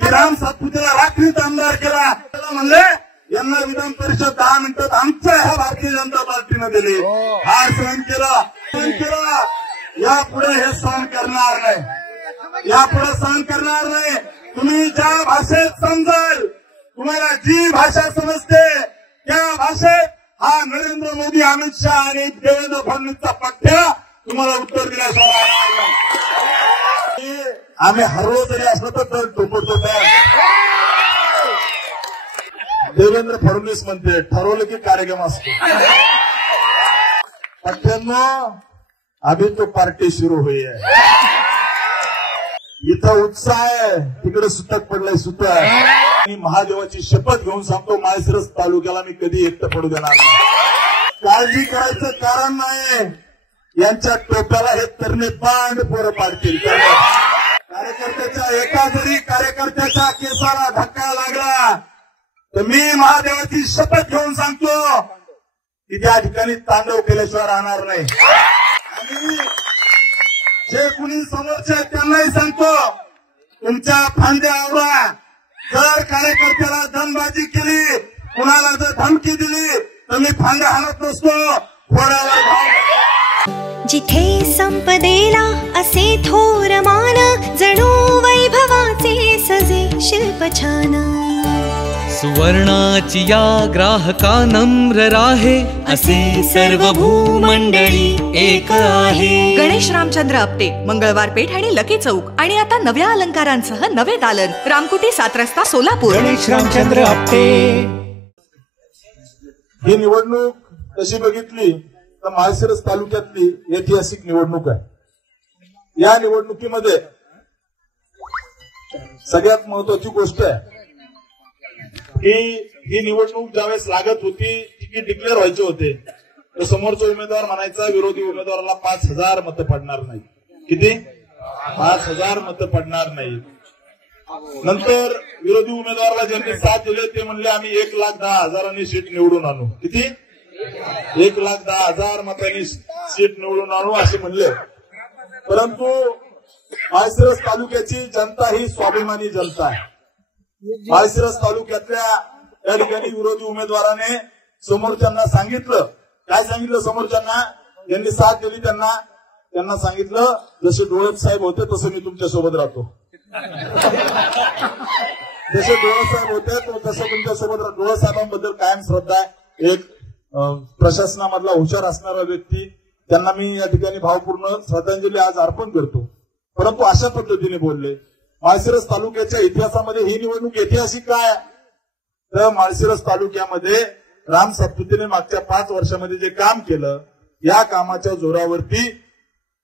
की राम सातपुतेला रात्रीच आमदार केला. त्याला म्हणले यांना विधान परिषद 10 मिनिटात आमच्या ह्या भारतीय जनता पार्टीनं दिली. हार सहन केला. यापुढे हे सहन करणार नाही. यापुढे सहन करणार नाही. तुम्ही ज्या भाषेत समजाल, तुम्हाला जी भाषा समजते त्या भाषेत हा नरेंद्र मोदी, अमित शहा आणि देवेंद्र फडणवीसचा पठ्या तुम्हाला उत्तर दिल्याशिवाय आम्ही हरलो जरी असलो तर टोपडतो. देवेंद्र फडणवीस म्हणते ठरवलं की कार्यक्रम असतो. पठ्यांनो अभी तो पार्टी सुरू हुई है. इथं उत्साह आहे, तिकडे सुतक पडलंय सुतक. मी महादेवाची शपथ घेऊन सांगतो माळशिरस तालुक्याला मी कधी एकटं पडू देणार नाही. काळजी करायचं कारण नाही. यांच्या टोप्याला हे तरणे बांध पोरं पाडतील. कार्यकर्त्याच्या केसाला धक्का लागला तर मी महादेवाची शपथ घेऊन सांगतो की त्या ठिकाणी तांडव केल्याशिवाय राहणार नाही. आणि जे कुणी समोरचे आहेत त्यांनाही सांगतो तुमच्या फांद्या आवरा. जर कार्यकर्त्याला दमबाजी केली, कुणाला जर धमकी दिली तर मी फांद्या हाणत नसतो. जिथे संपदेला असे थोर मान, जणू वैभवाचे सजे शिल्प छान. सुवर्णाची या ग्राहका नम्र राहे, असे सर्व भूमंडळी एक आहे. गणेश रामचंद्र आपटे, मंगळवार पेठ आणि लकी चौक. आणि आता नव्या अलंकारांसह नवे दालन, रामकुटी 7 रस्ता सोलापूर. गणेश रामचंद्र आपटे. ही निवडणूक तशी बघितली तर माळशिरस तालुक्यातली ऐतिहासिक निवडणूक आहे. या निवडणुकीमध्ये सगळ्यात महत्वाची गोष्ट आहे की ही निवडणूक ज्यावेळेस लागत होती, तिकीट डिक्लेअर व्हायचे होते, तर समोरचा उमेदवार म्हणायचा विरोधी उमेदवाराला 5,000 मतं पडणार नाही. किती? 5,000 मतं पडणार नाही. नंतर विरोधी उमेदवाराला ज्यांनी साथ दिले ते म्हणले आम्ही 1,10,000 सीट निवडून आणू. किती? 1,10,000 मतांनी सीट निवडून आणू असे म्हणले. परंतु माळशिरस तालुक्याची जनता ही स्वाभिमानी जनता आहे. माळशिरस तालुक्यातल्या त्या ठिकाणी विरोधी उमेदवाराने समोरच्यांना सांगितलं, काय सांगितलं समोरच्यांना, ज्यांनी साथ दिली त्यांना सांगितलं जसे डोळत साहेब होते तसं मी तुमच्या सोबत राहतो. जसे डोळत साहेब होते तसं तुमच्या सोबत राहतो. डोळत साहेबांबद्दल कायम श्रद्धा आहे. एक प्रशासनामधला हुशार असणारा व्यक्ती, त्यांना मी या ठिकाणी भावपूर्ण श्रद्धांजली आज अर्पण करतो. परंतु अशा पद्धतीने बोलले. माळशिरस तालुक्याच्या इतिहासामध्ये ही निवडणूक ऐतिहासिक आहे. तर माळशिरस तालुक्यामध्ये राम सातपुतेने मागच्या 5 वर्षामध्ये जे काम केलं, या कामाच्या जोरावरती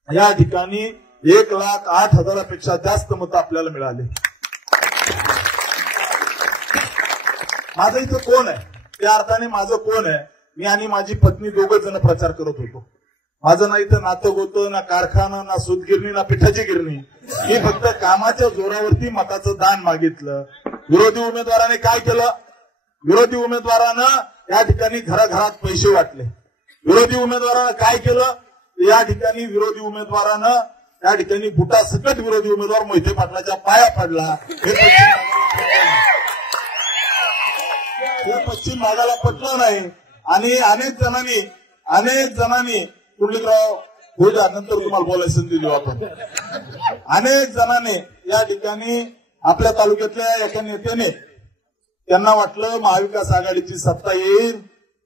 या ठिकाणी 1,08,000 पेक्षा जास्त मतं आपल्याला मिळाले. माझं इथं कोण आहे, त्या अर्थाने माझं कोण आहे, मी आणि माझी पत्नी 2 जण प्रचार करत होतो. माझं ना इथं नातं होतं, ना कारखाना, ना सूतगिरणी, ना पिठाची गिरणी. मी फक्त कामाच्या जोरावरती मताचं दान मागितलं. विरोधी उमेदवाराने काय केलं? विरोधी उमेदवारानं या ठिकाणी घराघरात पैसे वाटले. विरोधी उमेदवारानं काय केलं? या ठिकाणी विरोधी उमेदवारानं या ठिकाणी बुटा सकट विरोधी उमेदवार मोहिते पाटलाच्या पाया पडला. हे पश्चिम भागाला पटलं नाही. आणि अनेक जणांनी कुंडलिकराव होता, नंतर तुम्हाला बोलायची संधी देऊ आपण. अनेक जणांनी या ठिकाणी आपल्या तालुक्यातल्या एका नेत्याने त्यांना वाटलं महाविकास आघाडीची सत्ता येईल,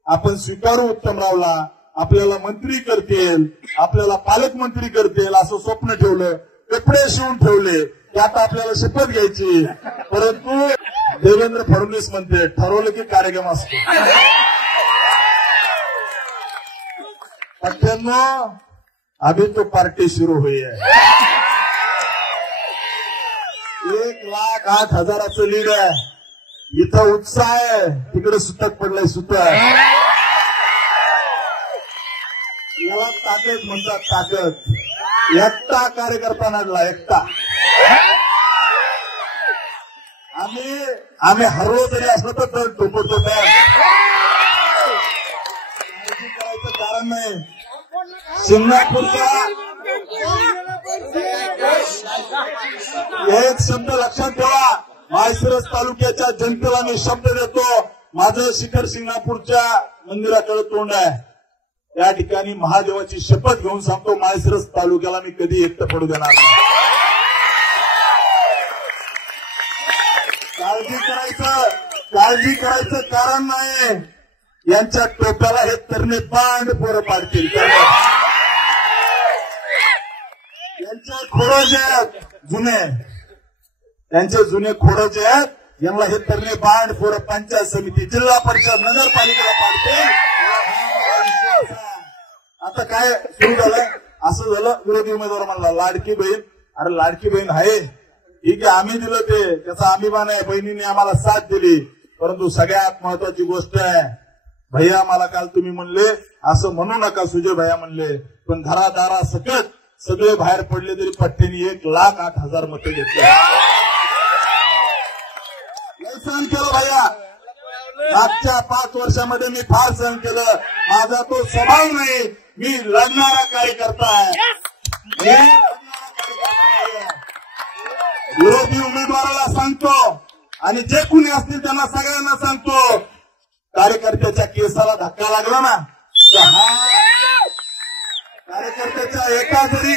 आपण स्वीकारू उत्तमरावला, आपल्याला मंत्री करतील, आपल्याला पालकमंत्री करतील असं स्वप्न ठेवलं. कपडे शिवून ठेवले की आता आपल्याला शपथ घ्यायची. परंतु देवेंद्र फडणवीस म्हणते ठरवलं की कार्यक्रम असतो. पठ्यांनो अभी तो पार्टी सुरू हुई है. 1,08,000 लीड आहे. इथं उत्साह आहे, तिकडे सुतक पडलंय सुतक. याला ताकद म्हणतात, ताकद. एकटा कार्यकर्ता नडला, एकटा. आम्ही हरलो जरी असलो तर टोपडतो. काळजी करायचं कारण नाही. सिंगापूरच्या एक शब्द लक्षात ठेवा, माळशिरस तालुक्याच्या जनतेला मी शब्द देतो, माझं शिखर शिंगणापूरच्या मंदिराकडे तोंड आहे. या ठिकाणी महादेवाची शपथ घेऊन सांगतो, माळशिरस तालुक्याला मी कधी एकटं पडू देणार नाही. काळजी करायचं कारण नाही. यांच्या टोप्याला हे तरणे बांध पोरं पाडतील. यांचे खोडं जे आहेत जुने, त्यांचे जुने खोडं जे आहेत, यांना हे तरणे बांध पोरं पंचायत समिती, जिल्हा परिषद, नगरपालिकेला पाडतील. आता काय सुरू झालं, असं झालं, विरोधी उमेदवार म्हणला लाडकी बहीण. अरे लाडकी बहीण आहे ठीक आहे, आम्ही दिलं ते, त्याचा अभिमान आहे, बहिणीने आम्हाला साथ दिली. परंतु सगळ्यात महत्वाची गोष्ट आहे, भैया मला काल तुम्ही म्हणले असं म्हणू नका, सुजय भैया म्हणले, पण घरादारा सकट सगळे बाहेर पडले तरी पट्ट्यानी 1,08,000 मतं घेतली. सहन केलं भैया, मागच्या 5 वर्षामध्ये मी फार सहन केलं. माझा तो स्वभाव नाही, मी लढणारा कार्यकर्ता आहे. विरोधी उमेदवाराला सांगतो आणि जे कुणी असतील त्यांना सगळ्यांना सांगतो, कार्यकर्त्याच्या केसाला धक्का लागला ना तर हा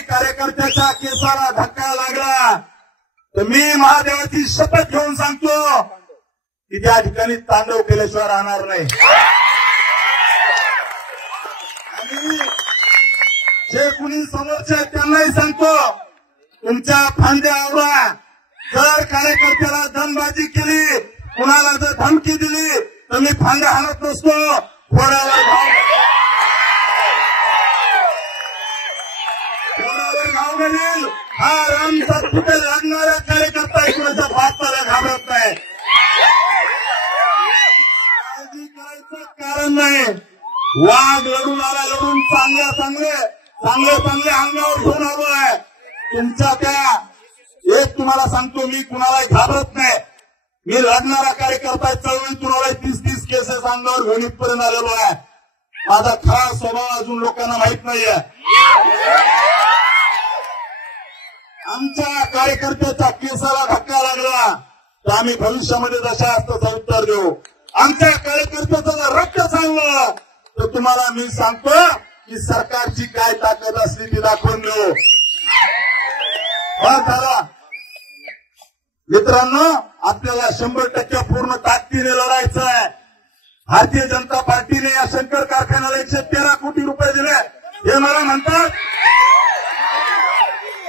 कार्यकर्त्याच्या केसाला धक्का लागला तर मी महादेवाची शपथ घेऊन सांगतो की त्या ठिकाणी तांडव केल्याशिवाय राहणार नाही. आणि जे कुणी समोरचे आहेत त्यांनाही सांगतो, तुमच्या फांद्या आवरा. जर कार्यकर्त्याला दमबाजी केली, कुणाला जर धमकी दिली तर मी फांद्या हाणत नसतो, घोड्यावर घाव घालील. हा रामचा कुठे लढणारा कार्यकर्ता कुणाच्या बापाला घाबरत नाही. काळजी करायचं कारण नाही. वाघ लढून आला, लढून चांगले अंगावर घेऊन आलोय. तुमच्या त्या एक तुम्हाला सांगतो, मी कुणालाही घाबरत नाही. मी लढणारा कार्यकर्ता, चळवळी कुणालाही 30-30 केसेस अंगावर घेऊन इथपर्यंत आलेलो आहे. माझा खरा स्वभाव अजून लोकांना माहित नाहीये. आमच्या कार्यकर्त्याच्या केसाला धक्का लागला तर आम्ही भविष्यामध्ये जशा असतं उत्तर देऊ. आमच्या कार्यकर्त्याचं जर रक्त सांगलं तर तुम्हाला मी सांगतो की सरकारची काय ताकद असली ती दाखवून देऊ. झाला मित्रांनो, आपल्याला 100% पूर्ण ताकदीने लढायचं आहे. भारतीय जनता पार्टीने या शंकर कारखान्याला 113 कोटी रुपये दिले. हे मला म्हणतात,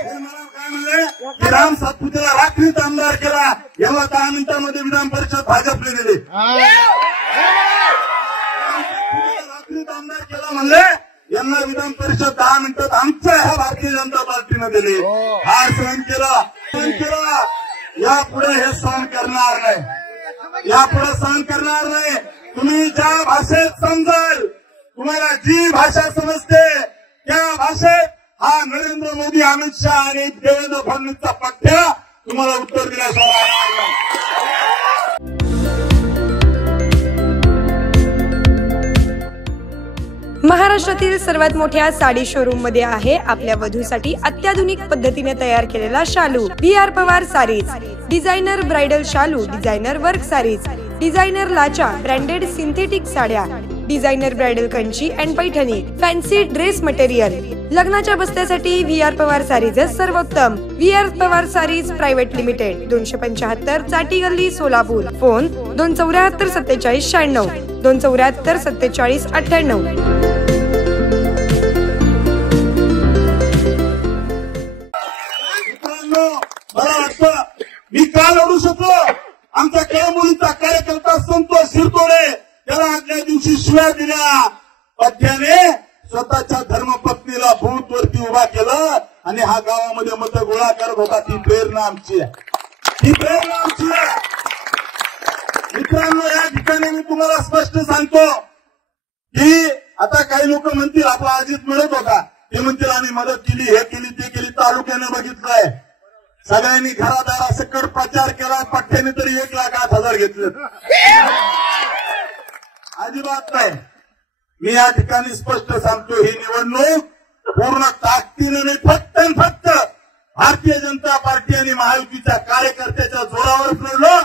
हे मला काय म्हणले की राम सातपुतेला रात्रीत आमदार केला, याला 10 मिनिटांमध्ये विधान परिषद भाजपने दिली. रात्रीत आमदार केला म्हणले, यांना विधान परिषद 10 मिनिटात आमच्या ह्या भारतीय जनता पार्टीनं दिली. हा सहन केला. यापुढे हे सहन करणार नाही. तुम्ही ज्या भाषेत समजाल, तुम्हाला जी भाषा समजते त्या भाषेत हा नरेंद्र मोदी, अमित शहा आणि देवेंद्र फडणवीसचा पठ्या तुम्हाला उत्तर दिल्याशिवाय. महाराष्ट्रातील सर्वात मोठ्या साडी शोरूम मध्ये आहे आपल्या वधूसाठी अत्याधुनिक पद्धतीने तयार केलेला शालू. VR Pawar Sarees, designer bridal शालू, डिझायनर वर्क सारीज, डिझायनर लाचा, ब्रँडेड सिंथेटिक साड्या, designer bridal Kanchi and Paithani, fancy dress material. लग्नाच्या बस्त्यासाठी VR पवार सारीज सर्वोत्तम. VR Pawar Sarees private limited, 275 Chati गल्ली, सोलापूर. फोन 274 47 96, 274 47 98. मला वाटतं मी का लढू शकलो. आमच्या कळंबोलीचा कार्यकर्ता संतोष शिरतोडे, त्याला आदल्या दिवशी शिव्या दिल्या. पठ्याने स्वतःच्या धर्मपत्नीला भूत वरती उभा केलं आणि हा गावामध्ये मतं गोळा करत होता. ती प्रेरणा आमची आहे. मित्रांनो, या ठिकाणी मी तुम्हाला स्पष्ट सांगतो की आता काही लोक म्हणतील आपला अजित मिळत होता, ते म्हणतील आम्ही मदत केली, हे केली, ते केली. तालुक्याने बघितलंय, सगळ्यांनी घरादारा सकट प्रचार केला. पठ्ठ्याने तरी 1,08,000 घेतले. अजिबात नाही. मी या ठिकाणी स्पष्ट सांगतो, ही निवडणूक पूर्ण ताकदीने नाही, फक्त भारतीय जनता पार्टी आणि महायुतीच्या कार्यकर्त्याच्या जोरावर लढलो.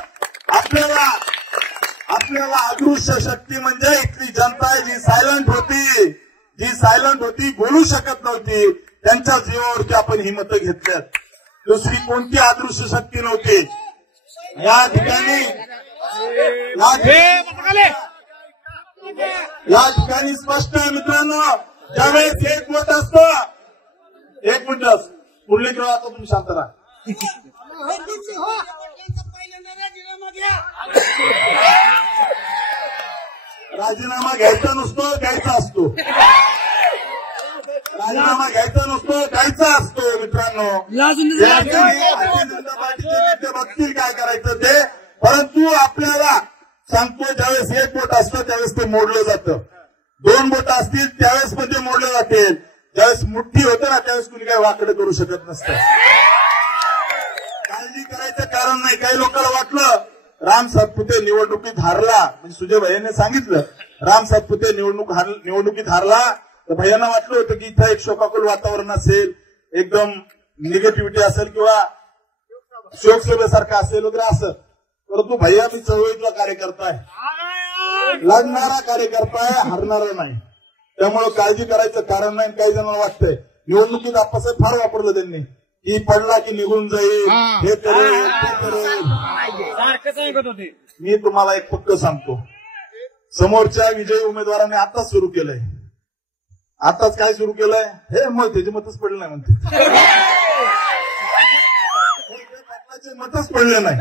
आपल्याला अदृश्य शक्ती म्हणजे इथली जनता आहे जी सायलंट होती, बोलू शकत नव्हती, त्यांच्या जीवावरती आपण ही मतं घेतल्यात. दुसरी कोणती अदृश्य शक्ती नव्हती. या ठिकाणी स्पष्ट आहे मित्रांनो, ज्यावेळेस एक मत असतं, एक मिनिट मुरलीधर आता तुम्ही शांत राहा. राजीनामा घ्यायचा नसतो, द्यायचा असतो. राजीनामा घ्यायचा नसतो, द्यायचा असतो. मित्रांनो, भारतीय जनता पार्टीचे नेते बघतील काय करायचं ते, परंतु आपल्याला सांगतो ज्यावेळेस एक बोट असतं त्यावेळेस ते मोडलं जातं. दोन बोट असतील त्यावेळेस पण ते मोडले जातील. ज्यावेळेस मुठ्ठी होतं ना त्यावेळेस कुणी काय वाकडं करू शकत नसतं. काळजी करायचं कारण नाही. काही लोकांना वाटलं राम सातपुते निवडणुकीत हारला, म्हणजे सुजय भैयाने सांगितलं राम सातपुते निवडणुकीत हारला, तर भैयांना वाटलं होतं की इथं एक शोकाकुल वातावरण असेल, एकदम निगेटिव्हिटी असेल किंवा शोकसभेसारखं असेल वगैरे असं. परंतु भैया मी चळवळीतला कार्यकर्ता आहे, लढणारा कार्यकर्ता आहे, हारणारा नाही. त्यामुळे काळजी करायचं कारण नाही. काही जणांना वाटतंय निवडणुकीत आप्पासाहेब फार वापरलं त्यांनी की पडला की निघून जाईल, हे करेल ते करेल. मी तुम्हाला एक पक्क सांगतो, समोरच्या विजयी उमेदवारांनी आताच सुरू केलंय. आताच काय सुरू केलंय हे मग त्याचे मतच पडले नाही म्हणते, मतच पडले नाही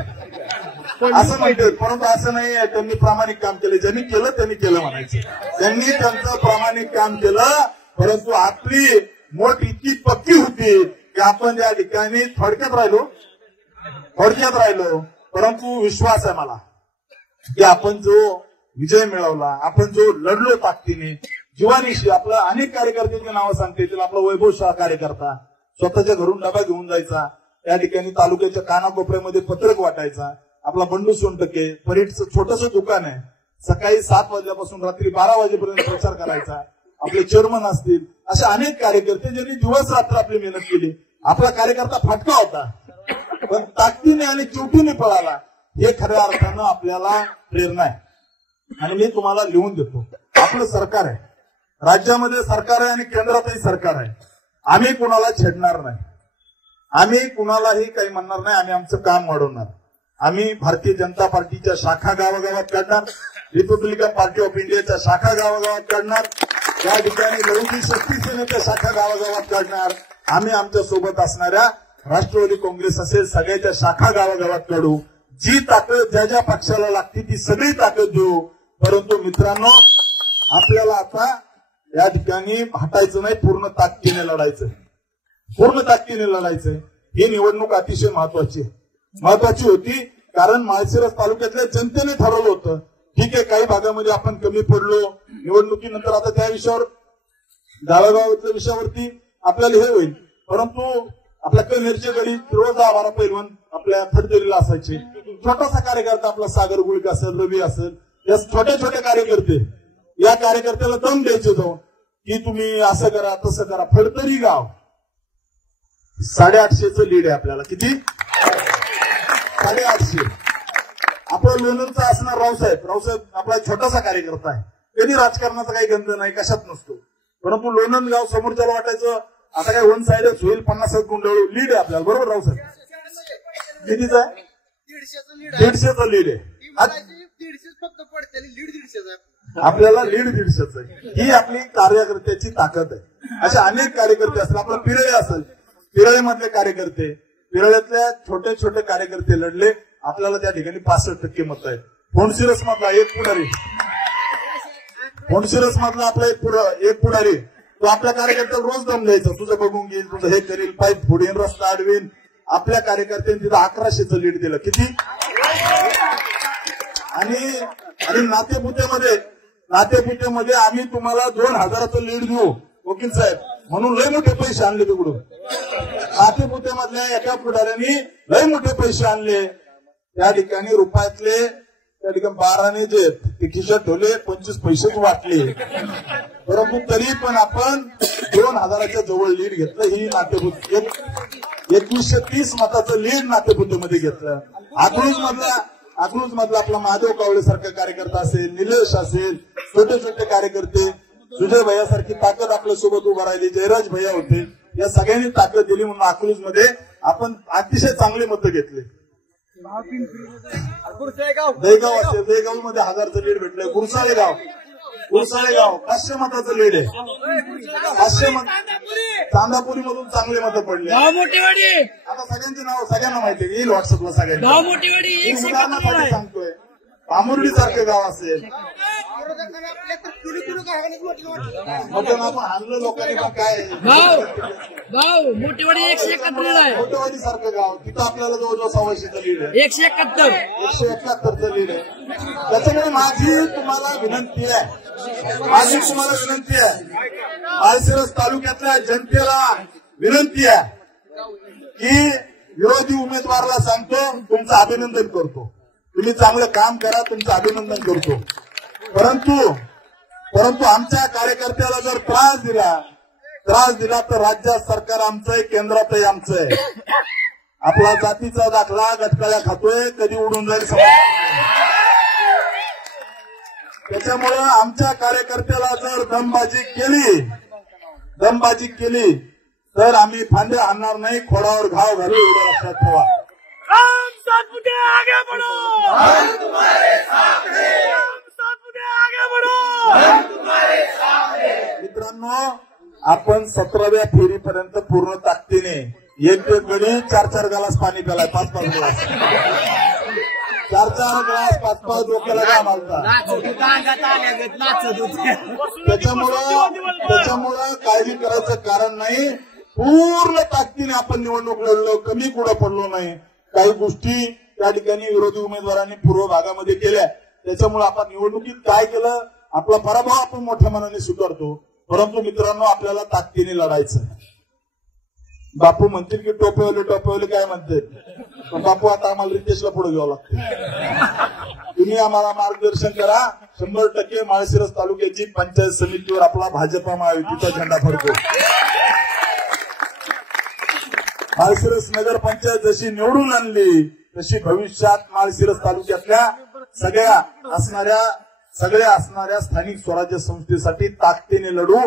असं म्हणते. परंतु असं नाही, त्यांनी प्रामाणिक काम केलं. ज्यांनी केलं त्यांनी केलं म्हणायचं. त्यांनी त्यांचं प्रामाणिक काम केलं, परंतु आपली मोठ इतकी पक्की होती की आपण त्या ठिकाणी थोडक्यात राहिलो. परंतु विश्वास आहे मला की आपण जो विजय मिळवला, आपण जो लढलो ताकदीने जीवानीशी, आपलं अनेक कार्यकर्त्यांची नावं सांगते येतील. आपला वैभव शाह कार्यकर्ता स्वतःच्या घरून डबा घेऊन जायचा, त्या ठिकाणी तालुक्याच्या कानाकोपऱ्यामध्ये पत्रक वाटायचा. आपला बंडू सोनटके परीटचं छोटंसं दुकान आहे, सकाळी 7 वाजल्यापासून रात्री 12 वाजेपर्यंत प्रचार करायचा. आपले चेअरमन असतील, असे अनेक कार्यकर्ते ज्यांनी दिवस रात्र आपली मेहनत केली. आपला कार्यकर्ता फाटका होता, पण ताकदीने आणि चिवटीने पळाला. हे खऱ्या अर्थानं आपल्याला प्रेरणा आहे. आणि मी तुम्हाला लिहून देतो, आपलं सरकार आहे, राज्यामध्ये सरकार आहे आणि केंद्रातही सरकार आहे. आम्ही कुणाला छेडणार नाही, आम्ही कुणालाही काही म्हणणार नाही. आम्ही आमचं काम वाढवणार. आम्ही भारतीय जनता पार्टीच्या शाखा गावागावात काढणार, रिपब्लिकन पार्टी ऑफ इंडियाच्या शाखा गावागावात काढणार, या ठिकाणी लढती शक्ती सेनेच्या शाखा गावागावात काढणार. आम्ही आमच्या सोबत असणाऱ्या राष्ट्रवादी काँग्रेस असेल सगळ्याच्या शाखा गावागावात काढू. जी ताकद ज्या ज्या पक्षाला लागते ती सगळी ताकद देऊ. परंतु मित्रांनो, आपल्याला आता या ठिकाणी हटायचं नाही, पूर्ण ताकदीने लढायचं, पूर्ण ताकदीने लढायचं. ही निवडणूक अतिशय महत्वाची होती, कारण माळशिरस तालुक्यातल्या जनतेने ठरवलं होतं. ठीक आहे, काही भागामध्ये आपण कमी पडलो निवडणुकीनंतर, आता त्या विषयावर गावागावातल्या विषयावरती आपल्याला हे होईल. परंतु आपल्या कनेरच्या गडी रोज 12 पैलवान आपल्या थडदरीला असायचे. छोटासा कार्यकर्ता आपला सागर गुळक असेल, रवी असेल, या छोटे छोटे कार्यकर्ते, या कार्यकर्त्याला दम द्यायचे जाऊन की तुम्ही असं करा तसं करा. फडतरी गाव 850चं लीड आहे आपल्याला. किती? 850. आपलं लोणंदचं असणार रावसाहेब आपला छोटासा कार्यकर्ता आहे, कधी राजकारणाचा काही गंध नाही, कशात नसतो. परंतु लोणंद गाव समोरच्याला वाटायचं आता काय वन साइडच होईल, 50 गुंडाळू लीड आहे आपल्याला. बरोबर रावसाहेब? कितीचा आहे? 150चं लीड आहे. आपल्याला लीड 150चं आहे. ही आपली कार्यकर्त्याची ताकद आहे. असे अनेक कार्यकर्ते असतील. आपलं पिरळे असेल, पिरळेमधले कार्यकर्ते, पिरळ्यातल्या छोटे छोटे कार्यकर्ते लढले. आपल्याला त्या ठिकाणी 65% मत आहेत. फोंडशिरस मधला एक पुढारी, फोंडशिरस मधला आपला एक पुढारी, तो आपल्या कार्यकर्त्याला रोज दम द्यायचा, तुझं बघून घेईल, तुझं हे करील, पाईप फोडीन, रस्ता अडवीन. आपल्या कार्यकर्त्यांनी तिथं 1100चं लीड दिलं. किती? आणि नातेपुतेमध्ये आम्ही तुम्हाला 2000चं लीड देऊ वकील साहेब म्हणून लय मोठे पैसे आणले तिकडून. नातेपुतेमधल्या एका पुढाऱ्यांनी लय मोठे पैसे आणले. त्या ठिकाणी रुपयातले त्या ठिकाणी 12ने जे ते खिशात ठेवले, 25 पैसेच वाटले. परंतु तरी पण आपण 2000च्या जवळ लीड घेतलं. ही नातेपुते 2130 मताचं लीड नातेपुतेमध्ये घेतलं. अकलूज मधला आपला महादेव कावळे सारखा कार्यकर्ता असेल, निलेश असेल, छोटे छोटे कार्यकर्ते, सुजय भैया सारखी ताकद आपल्या सोबत उभा राहिली, जयराज भैया होते, या सगळ्यांनी ताकद दिली म्हणून अकलूज मध्ये आपण अतिशय चांगली मतं घेतले. देगाव असेल, देगाव मध्ये 1000चं लीड भेटलंय. गुरसाळे गाव 500 मताचं लीड आहे. 500 मत. चांदापुरी मधून चांगले मतं पडले. आता सगळ्यांची नाव सगळ्यांना माहिती येईल व्हॉट्सअपला सगळ्यांना. उदाहरणासाठी सांगतोय, पामुर्डी सारखं गाव असेल, मटण आपण आणलं लोकांनी, पण काय मोठेवाडी सारखं गाव, तिथं आपल्याला जवळजवळ 100चं लीड आहे. 171चं लीड आहे. त्याच्यामुळे माझी तुम्हाला विनंती आहे, माळशिरस तालुक्यातल्या जनतेला विनंती आहे की विरोधी उमेदवाराला सांगतो तुमचं अभिनंदन करतो, तुम्ही चांगलं काम करा, तुमचं अभिनंदन करतो, परंतु आमच्या कार्यकर्त्याला जर त्रास दिला तर राज्यात सरकार आमचं आहे, केंद्रातही आमचं आहे. आपला जातीचा दाखला गटकळ्या खातोय, कधी उडून जाईल त्याच्यामुळं आमच्या कार्यकर्त्याला जर दमबाजी केली तर आम्ही फांदे आणणार नाही, खोडावर घाव घालू, एवढं लक्षात ठेवा. मित्रांनो, आपण 17व्या फेरीपर्यंत पूर्ण ताकदीने एक गडी 4-4 ग्लास पाणी प्यालाय, 5-5 ग्लास, 4-4 ग्लास 5-5 डोक्याला घाम आलता. त्याच्यामुळं काळजी करायचं कारण नाही. पूर्ण ताकदीने आपण निवडणूक लढलो, कमी कुठं पडलो नाही. काही गोष्टी त्या ठिकाणी विरोधी उमेदवारांनी पूर्व भागामध्ये केल्या, त्याच्यामुळे आपण निवडणुकीत काय केलं, आपला पराभव आपण मोठ्या मनाने स्वीकारतो, परंतु मित्रांनो आपल्याला ताकदीने लढायचं. बापू म्हणतील की टोपेवाले काय म्हणते, पण बापू आता आम्हाला रितेशला पुढे घ्यावं लागतं. तुम्ही आम्हाला मार्गदर्शन करा. 100% माळशिरस तालुक्याची पंचायत समितीवर आपला भाजपा महायुतीचा झेंडा फडको. माळशिरस नगर पंचायत जशी निवडून आणली तशी भविष्यात माळशिरस तालुक्यातल्या सगळ्या असणाऱ्या स्थानिक स्वराज्य संस्थेसाठी ताकदीने लढू.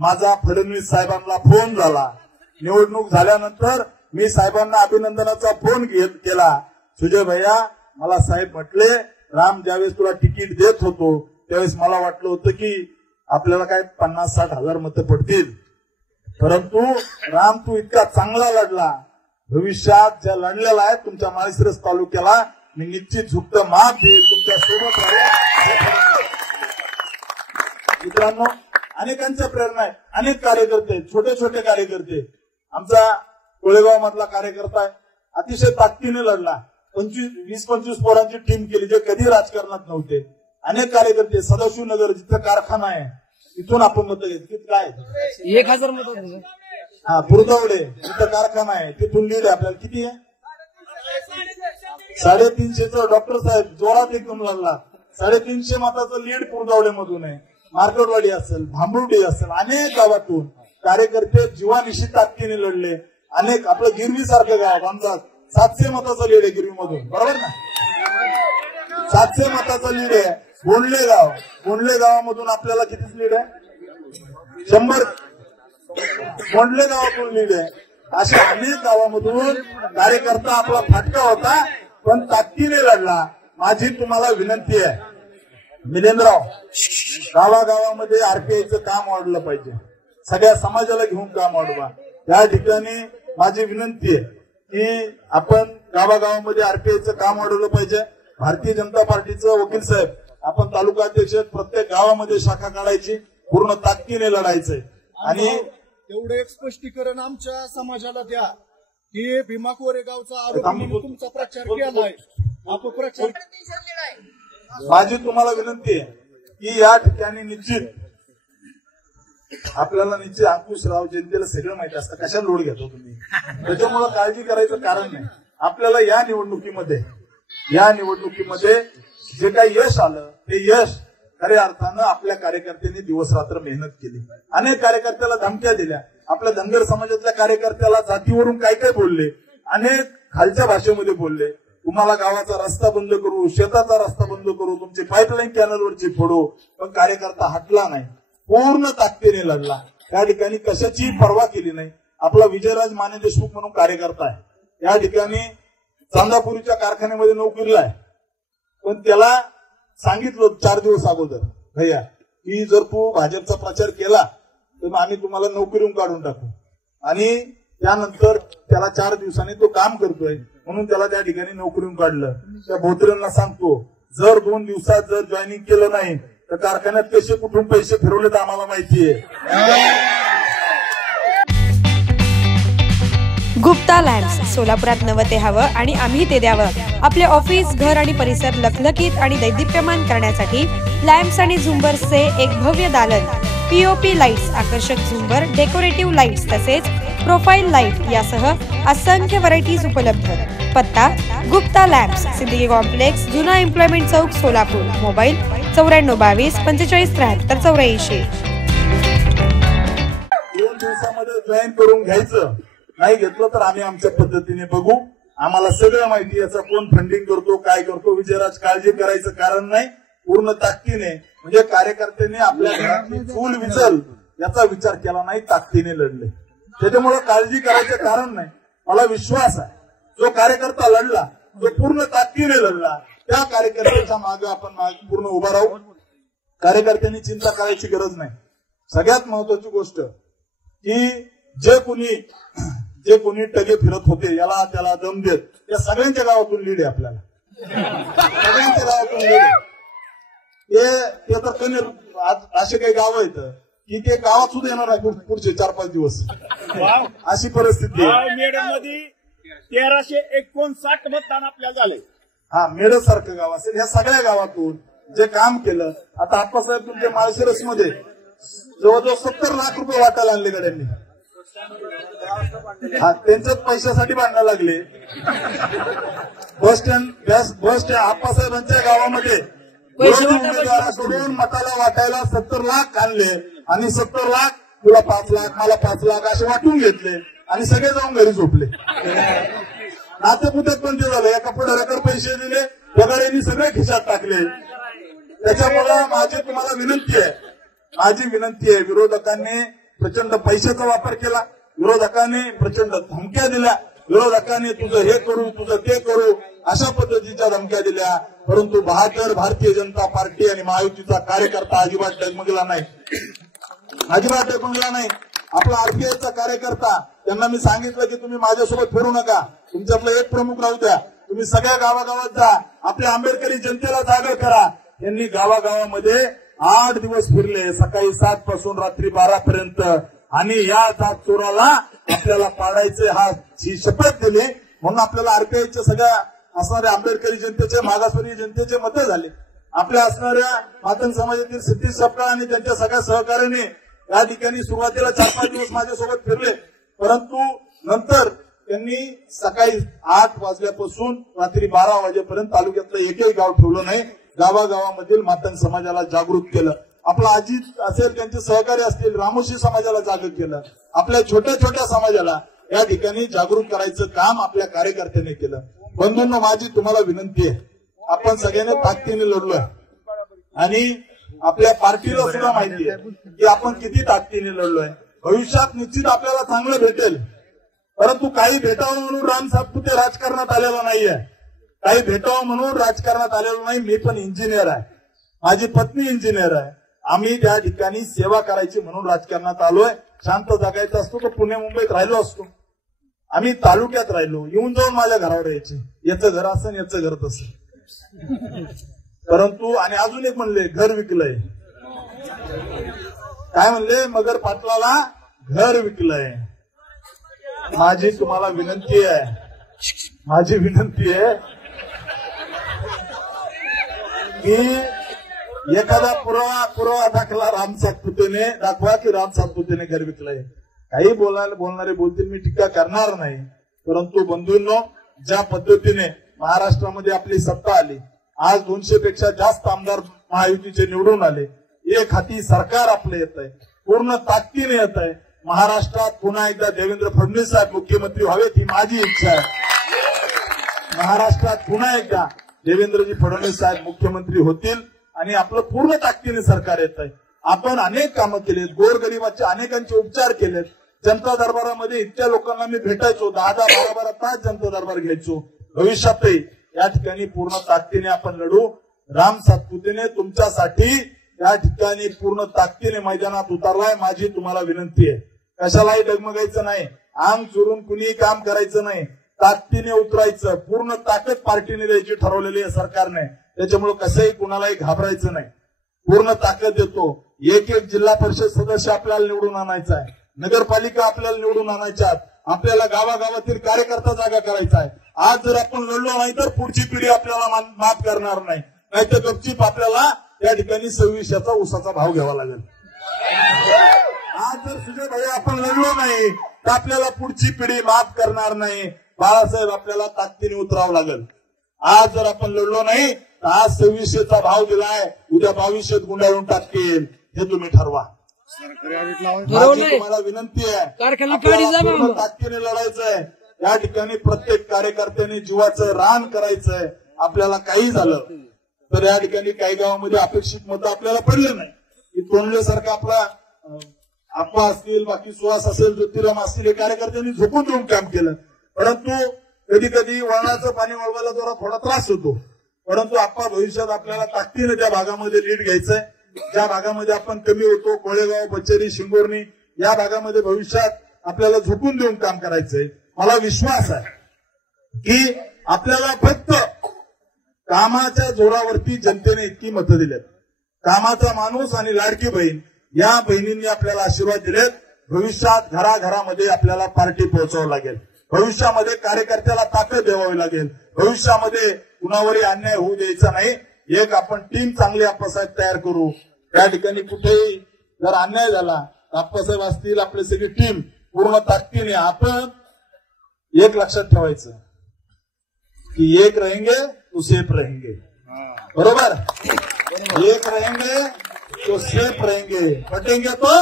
माझा फडणवीस साहेबांना फोन झाला, निवडणूक झाल्यानंतर मी साहेबांना अभिनंदनाचा फोन केला. सुजय भैया, मला साहेब म्हटले, राम ज्यावेळेस तुला तिकीट देत होतो त्यावेळेस मला वाटलं होतं की आपल्याला काय 50-60 हजार मतं पडतील, परंतु राम तू इतका चांगला लढला, भविष्यात ज्या लढलेला आहे तुमच्या माळशिरस तालुक्याला मी निश्चित झुकतं माप देईल, तुमच्या सोबत राहील. मित्रांनो, अनेकांच्या प्रेरणा आहेत, अनेक कार्यकर्ते, छोटे छोटे कार्यकर्ते. आमचा कोळेगाव मधला कार्यकर्ता आहे, अतिशय ताकदीने लढला, 20-25 पोरांची टीम केली जे कधी राजकारणात नव्हते. अनेक कार्यकर्ते, सदाशिवनगर जिथं कारखाना आहे तिथून आपण मतं घेतली, काय 1000 मतं. हा, पुरदवडे जिथं कारखाना आहे तिथून लीड आहे आपल्याला. किती आहे? 350चं. डॉक्टर साहेब जोरात एकदम लढला. 350 मताचं लीड पुरदवडे मधून आहे. मार्केटवाडी असेल, भांबुर्डी असेल, अनेक गावातून कार्यकर्ते जीवानिशी ताकदीने लढले. अनेक, आपलं गिरवी सारखं गाव आमचा 700 मताचं लीड आहे गिरवी मधून, बरोबर ना? 700 मताचं लीड आहे. गोंडले गावामधून आपल्याला किती लीड आहे? 100. गोंडले गावातून लीड आहे. अशा अनेक गावामधून कार्यकर्ता आपला फाटका होता पण ताकदीने लढला. माझी तुम्हाला विनंती आहे, मिलिंदराव, गावागावामध्ये आरपीआयचं काम वाढलं पाहिजे, सगळ्या समाजाला घेऊन काम वाढवा. या ठिकाणी माझी विनंती आहे की आपण गावागावामध्ये आरपीआयचं काम वाढवलं पाहिजे. भारतीय जनता पार्टीचं वकील साहेब, आपण तालुका अध्यक्ष, प्रत्येक गावामध्ये शाखा काढायची, पूर्ण ताकदीने लढायचंय. आणि तेवढं एक स्पष्टीकरण आमच्या समाजाला द्या की भीमा कोरेगावचा आरोपीने तुमचा प्रचार केलाय, अपप्रचार. माझी तुम्हाला विनंती आहे की या ठिकाणी निश्चित आपल्याला अंकुशराव, जनतेला सगळं माहिती असतं, कशा लोड घेतो तुम्ही, त्याच्यामुळे काळजी करायचं कारण नाही. आपल्याला या निवडणुकीमध्ये जे काही यश आलं ते यश खऱ्या अर्थानं आपल्या कार्यकर्त्यांनी दिवस रात्र मेहनत केली. अनेक कार्यकर्त्याला धमक्या दिल्या, आपल्या धनगर समाजातल्या कार्यकर्त्याला जातीवरून काय काय बोलले, अनेक खालच्या भाषेमध्ये बोलले. तुम्हाला गावाचा रस्ता बंद करू, शेताचा रस्ता बंद करू, तुमची पाईपलाईन कॅनलवरची फोडू, पण कार्यकर्ता हटला नाही, पूर्ण ताकदीने लढला. त्या ठिकाणी कशाची पर्वा केली नाही. आपला विजयराज माने देशमुख म्हणून कार्यकर्ता आहे, या ठिकाणी चांदापुरीच्या कारखान्यामध्ये नोकरीला आहे. पण त्याला सांगितलं 4 दिवस अगोदर, भैया की जर तू भाजपचा प्रचार केला तर आम्ही तुम्हाला नोकरीहून काढून टाकू. आणि त्यानंतर त्याला 4 दिवसांनी तो काम करतोय म्हणून त्याला त्या ठिकाणी नोकरीहून काढलं. त्या भोत्रेंना सांगतो, जर 2 दिवसात जर जॉईनिंग केलं नाही तर कारखान्यात कसे कुठून पैसे फिरवले तर आम्हाला माहितीये. गुप्ता लॅम्प्स, सोलापुरात नवं ते हवं आणि आम्ही ते द्यावं. आपले ऑफिस, घर आणि परिसर लखलखीत आणि दैदिप्यमान करण्यासाठी लॅम्प्स आणि झुंबर्सचे एक भव्य दालन. पीओपी लाईट्स, आकर्षक झुंबर, डेकोरेटिव्ह लाईट्स तसेच प्रोफाईल लाईट यासह असंख्य व्हरायटीज उपलब्ध. पत्ता गुप्ता लॅम्प्स, सिंदगी कॉम्प्लेक्स, जुना एम्प्लॉयमेंट चौक, सोलापूर. मोबाईल 9422 45 73 84. 2 दिवसामध्ये जॉईन करून घ्यायचं, नाही घेतलं तर आम्ही आमच्या पद्धतीने बघू. आम्हाला सगळं माहिती, याचा कोण फंडिंग करतो, काय करतो. विजयराज काळजी करायचं कारण नाही, पूर्ण ताकदीने, म्हणजे कार्यकर्त्यांनी आपल्या घरातली चूल विचल याचा विचार केला नाही, ताकदीने लढले. त्याच्यामुळे काळजी करायचं कारण नाही. मला विश्वास आहे, जो कार्यकर्ता लढला, जो पूर्ण ताकदीने लढला, त्या कार्यकर्त्याच्या मागे आपण पूर्ण उभा राहू. कार्यकर्त्यांनी चिंता करायची गरज नाही. सगळ्यात महत्वाची गोष्ट की जे कोणी टगे फिरत होते, याला त्याला दम देत, या सगळ्यांच्या गावातून लीड आहे आपल्याला. सगळ्यांच्या गावातून लीड आहे. ते तर कनेर असे काही गाव आहेत की ते गावात सुद्धा येणार आहे पुढचे 4-5 दिवस, अशी परिस्थिती आहे. मेडमध्ये 1359 मतदान आपल्याला झाले. हा, मेड सारखं गाव असेल, ह्या सगळ्या गावातून जे काम केलं. आता आप्पासाहेब तुमच्या माळशिरस मध्ये जवळजवळ 70 लाख रुपये वाटायला आणले गड्यांनी. हा, त्यांच्याच पैशासाठी बांधायला लागले. बस स्टँड आप्पासाहेबांच्या गावामध्ये उमेदवाराकडून मताला वाटायला 70 लाख आणले आणि 70 लाख तुला 5 लाख, मला 5 लाख असे वाटून घेतले आणि सगळे जाऊन घरी झोपले. नातेपुत्यात पण ते झालं, एका पुढाऱ्याकडे पैसे दिले, पगारांनी सगळे खिशात टाकले. त्याच्यामुळे माझी तुम्हाला विनंती आहे, विरोधकांनी प्रचंड पैशाचा वापर केला, विरोधकांनी प्रचंड धमक्या दिल्या, विरोधकांनी तुझं हे करू, तुझं ते करू, अशा पद्धतीच्या धमक्या दिल्या. परंतु 72 भारतीय जनता पार्टी आणि महायुतीचा कार्यकर्ता अजिबात डगमगला नाही. आपला आरपीआयचा कार्यकर्ता, त्यांना मी सांगितलं की तुम्ही माझ्यासोबत फिरू नका, तुमच्यातला एक प्रमुख राहू द्या, तुम्ही सगळ्या गावागावात जा, आपल्या आंबेडकरी जनतेला जागा करा. यांनी गावागावामध्ये 8 दिवस फिरले, सकाळी 7 पासून रात्री 12 पर्यंत, आणि या जात चोराला आपल्याला पाडायचे ही शपथ दिली. म्हणून आपल्याला आरपीआयच्या सगळ्या असणाऱ्या आंबेडकरी जनतेचे, मागासवर्गीय जनतेचे मतं झाले. आपल्या असणाऱ्या मातंग समाजातील सिद्धी सपकाळ आणि त्यांच्या सगळ्या सहकार्याने या ठिकाणी सुरुवातीला 4-5 दिवस माझ्यासोबत फिरले, परंतु नंतर त्यांनी सकाळी 8 वाजल्यापासून रात्री 12 वाजेपर्यंत तालुक्यातलं एकही गाव ठेवलं नाही. गावागावामधील मातंग समाजाला जागृत केलं. आपला अजित असेल, त्यांचे सहकारी असतील, रामोशी समाजाला जागृत केलं. आपल्या छोट्या छोट्या समाजाला या ठिकाणी जागृत करायचं काम आपल्या कार्यकर्त्यांनी केलं. बंधूंनो, माझी तुम्हाला विनंती आहे, आपण सगळ्यांनी ताकदीने लढलोय आणि आपल्या पार्टीला सुद्धा माहिती आहे की आपण किती ताकदीने लढलोय. भविष्यात निश्चित आपल्याला चांगलं भेटेल, परंतु काही भेटावं म्हणून राम सातपुते राजकारणात आलेला नाहीये. काही भेटावं म्हणून राजकारणात आलेलो नाही. मी पण इंजिनियर आहे, माझी पत्नी इंजिनियर आहे. आम्ही त्या ठिकाणी सेवा करायची म्हणून राजकारणात आलोय. शांत जगायचं असतो तर पुणे मुंबईत राहिलो असतो. आम्ही तालुक्यात राहिलो, येऊन जाऊन माझ्या घरावर यायचे, याचं घर असं याचं घर तसं. परंतु आणि अजून एक म्हणले, घर विकलंय. काय म्हणले? मगर पाटलाला घर विकलंय. माझी तुम्हाला विनंती आहे की एखादा पुरावा दाखला राम सातपुतेने दाखवा की राम सातपुतेने घर विकलंय. काही बोलणारे बोलतील, मी टीका करणार नाही. परंतु बंधूंनो, ज्या पद्धतीने महाराष्ट्रामध्ये आपली सत्ता आली, आज 200 पेक्षा जास्त आमदार महायुतीचे निवडून आले, एक हाती सरकार आपलं येत आहे, पूर्ण ताकदीने येत आहे. महाराष्ट्रात पुन्हा एकदा देवेंद्र फडणवीस साहेब मुख्यमंत्री व्हावेत ही माझी इच्छा आहे. महाराष्ट्रात पुन्हा एकदा देवेंद्रजी फडणवीस साहेब मुख्यमंत्री होतील आणि आपलं पूर्ण ताकदीने सरकार येत आहे. आपण अनेक कामं केलेत, गोरगरिबाचे अनेकांचे उपचार केलेत. जनता दरबारामध्ये इतक्या लोकांना मी भेटायचो, 10-10, 12-12 तास जनता दरबार घ्यायचो. भविष्यातही या ठिकाणी पूर्ण ताकदीने आपण लढू. राम सातपुतेने तुमच्यासाठी या ठिकाणी पूर्ण ताकदीने मैदानात उतरलाय. माझी तुम्हाला विनंती आहे, कशालाही डगमगायचं नाही, अंग चुरून कुणीही काम करायचं नाही, ताकदीने उतरायचं. पूर्ण ताकद पार्टीने द्यायची ठरवलेली आहे सरकारने. त्याच्यामुळे कसंही कुणालाही घाबरायचं नाही. पूर्ण ताकद देतो. एक जिल्हा परिषद सदस्य आपल्याला निवडून आणायचा आहे, नगरपालिका आपल्याला निवडून आणायच्या, आपल्याला गावागावातील कार्यकर्ता जागा करायचा आहे. आज जर आपण लढलो नाही तर पुढची पिढी आपल्याला माफ करणार नाही. नाहीतर गपचीप आपल्याला या ठिकाणी 2600चा ऊसाचा भाव घ्यावा लागेल. आज जर सुजय भाई आपण लढलो नाही तर आपल्याला पुढची पिढी माफ करणार नाही. बाळासाहेब आपल्याला ताकदीने उतरावं लागेल. आज जर आपण लढलो नाही तर आज 2600चा भाव दिलाय, उद्या 2200 गुंडाळून टाकतील. हे तुम्ही ठरवा. माझी तुम्हाला विनंती आहे, पूर्ण ताकदीने लढायचंय. या ठिकाणी प्रत्येक कार्यकर्त्याने जीवाचं रान करायचंय. आपल्याला काही झालं तर या ठिकाणी काही गावामध्ये अपेक्षित मतं आपल्याला पडले नाही. की तोंडल्यासारखा आपला आप्पा असतील, बाकी सुहास असेल, ज्योतिराम असतील, हे कार्यकर्त्यांनी झोपून देऊन काम केलं. परंतु कधी कधी वळणाचं पाणी वळवायला जरा थोडा त्रास होतो. परंतु आप्पा भविष्यात आपल्याला ताकदीने त्या भागामध्ये लीड घ्यायचंय. ज्या भागामध्ये आपण कमी होतो, कोळेगाव, बचेरी, शिंगोर्णी, या भागामध्ये भविष्यात आपल्याला झोपून देऊन काम करायचंय. मला विश्वास आहे की आपल्याला फक्त कामाच्या जोरावरती जनतेने इतकी मतं दिलेत. कामाचा माणूस आणि लाडकी बहीण या बहिणींनी आपल्याला आशीर्वाद दिलेत. भविष्यात घराघरामध्ये आपल्याला पार्टी पोहोचावं लागेल. भविष्यामध्ये कार्यकर्त्याला ताकद द्यावी लागेल. भविष्यामध्ये कुणावरही अन्याय होऊ द्यायचा नाही. एक आपण टीम चांगली आप्पासाहेब तयार करू. त्या ठिकाणी कुठेही जर अन्याय झाला तर आप्पासाहेब असतील, आपली सगळी टीम पूर्ण ताकदीने. आपण एक लक्षात ठेवायचं की एक रहेंगे तो सेफ रहेंगे. बरोबर, एक रहेंगे तो सेफ रहेंगे, पटेंगे तो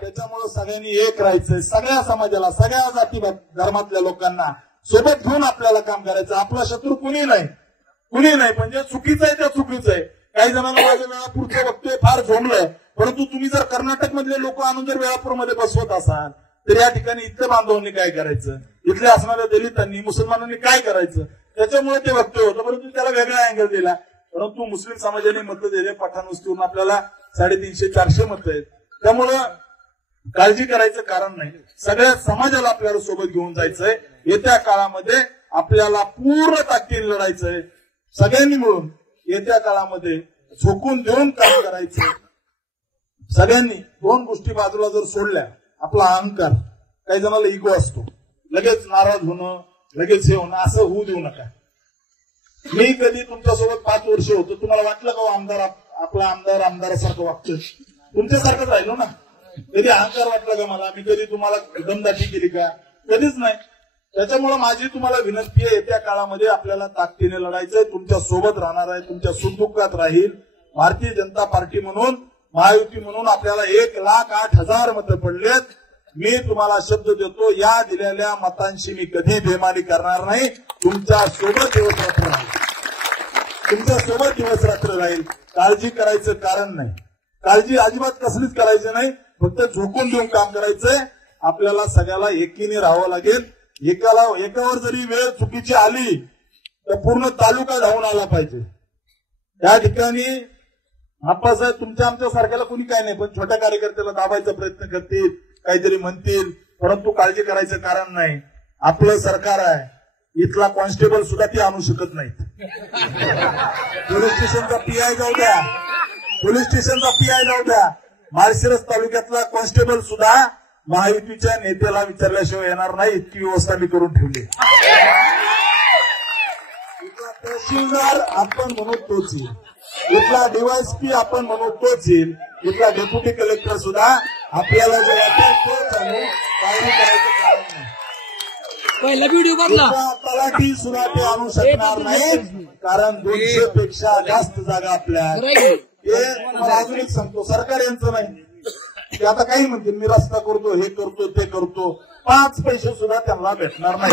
त्याच्यामुळे सगळ्यांनी एक राहायचंय. सगळ्या समाजाला, सगळ्या जाती धर्मातल्या लोकांना सोबत घेऊन आपल्याला काम करायचं. आपला शत्रू कुणी नाही, कुणी नाही. म्हणजे चुकीचं आहे त्या चुकीचं आहे. काही जणांना माझ्या वेळापूरचं बघतोय फार झोंबलंय. परंतु तुम्ही जर कर्नाटक मधले लोक आणून जर वेळापूरमध्ये बसवत असाल तर या ठिकाणी इथल्या बांधवांनी काय करायचं, इथले असणाऱ्या दलितांनी, मुसलमानांनी काय करायचं, त्याच्यामुळे ते वक्तव्य होतं. परंतु त्याला वेगळा अँगल दिला. परंतु मुस्लिम समाजाने मतं दिले. पठाणवस्तीवरून आपल्याला 350-400 मतं आहेत. त्यामुळं काळजी करायचं कारण नाही. सगळ्या समाजाला आपल्याला सोबत घेऊन जायचंय. येत्या काळामध्ये आपल्याला पूर्ण ताकदीने लढायचंय. सगळ्यांनी मिळून येत्या काळामध्ये झोकून देऊन काम करायचं. सगळ्यांनी दोन गोष्टी बाजूला जर सोडल्या, आपला अहंकार, काही जणांना इगो असतो, लगेच नाराज होणं, लगेच हे होणं, असं होऊ देऊ नका. मी कधी तुमच्यासोबत 5 वर्ष होतो, तुम्हाला वाटलं का आमदार आपला आमदारासारखं वागतोय? तुमच्यासारखंच राहिलो ना. कधी अहंकार वाटला का मला? मी कधी तुम्हाला दमदाटी केली का? कधीच नाही. त्याच्यामुळे माझी तुम्हाला विनंती आहे, येत्या काळामध्ये आपल्याला ताकदीने लढायचंय. तुमच्या सोबत राहणार आहे, तुमच्या सुखदुःखात राहील. भारतीय जनता पार्टी म्हणून, महायुती म्हणून आपल्याला 1,08,000 मतं पडलेत. मी तुम्हाला शब्द देतो, या दिलेल्या मतांशी मी कधी बेमानी करणार नाही. तुमच्या सोबत दिवस रात्र राहील, तुमच्या सोबत दिवस रात्र राहील. काळजी करायचं कारण नाही. काळजी अजिबात कसलीच करायची नाही. फक्त झोकून देऊन काम करायचंय. आपल्याला सगळ्याला एकीने राहावं लागेल. एकावर जरी वेळ चुकीची आली तर पूर्ण तालुका धावून आला पाहिजे. त्या ठिकाणी आप्पासाहेब तुमच्या आमच्या सारख्याला कोणी काय नाही, पण छोट्या कार्यकर्त्याला दाबायचा प्रयत्न करतील, काहीतरी म्हणतील. परंतु काळजी करायचं कारण नाही. आपलं सरकार आहे. इथला कॉन्स्टेबल सुद्धा ती आणू शकत नाहीत. पोलीस स्टेशनचा पीआय जाऊ द्या, पोलीस स्टेशनचा पीआय जाऊ द्या, माळशिरस तालुक्यातला कॉन्स्टेबल सुद्धा महायुतीच्या नेत्याला विचारल्याशिवाय येणार नाही. इतकी व्यवस्था मी करून ठेवली. इथला तहसीलदार आपण म्हणू तोच येईल, इथला डीवायएसपी आपण म्हणू तोच येईल, इथला डेप्युटी कलेक्टर सुद्धा आपल्याला जे वाटेल तोच आणू. काळजी करायचं कारण नाही. तलाठी सुद्धा ते आणू शकणार नाही, कारण 200 पेक्षा जास्त जागा आपल्या. हे मला अजून एक सांगतो, सरकार यांचं नाही. ते आता काही म्हणतील मी रस्ता करतो, हे करतो, ते करतो. 5 पैसे सुद्धा त्यांना भेटणार नाही.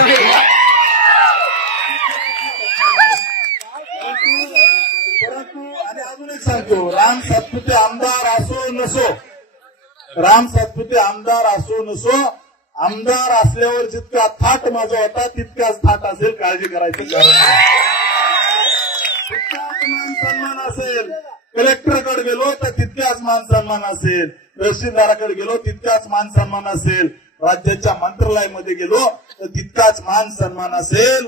परंतु आणि अजून एक सांगतो, राम सातपुते आमदार असो नसो, राम सातपुते आमदार असो नसो, आमदार असल्यावर जितका थाट माझा होता तितकाच थाट असेल, काळजी करायचं कारण नाही. तितकाच मान सन्मान असेल. कलेक्टरकडे गेलो तर तितकाच मान सन्मान असेल, तहसीलदाराकडे गेलो तितकाच मान सन्मान असेल, राज्याच्या मंत्रालयामध्ये गेलो तर तितकाच मान सन्मान असेल.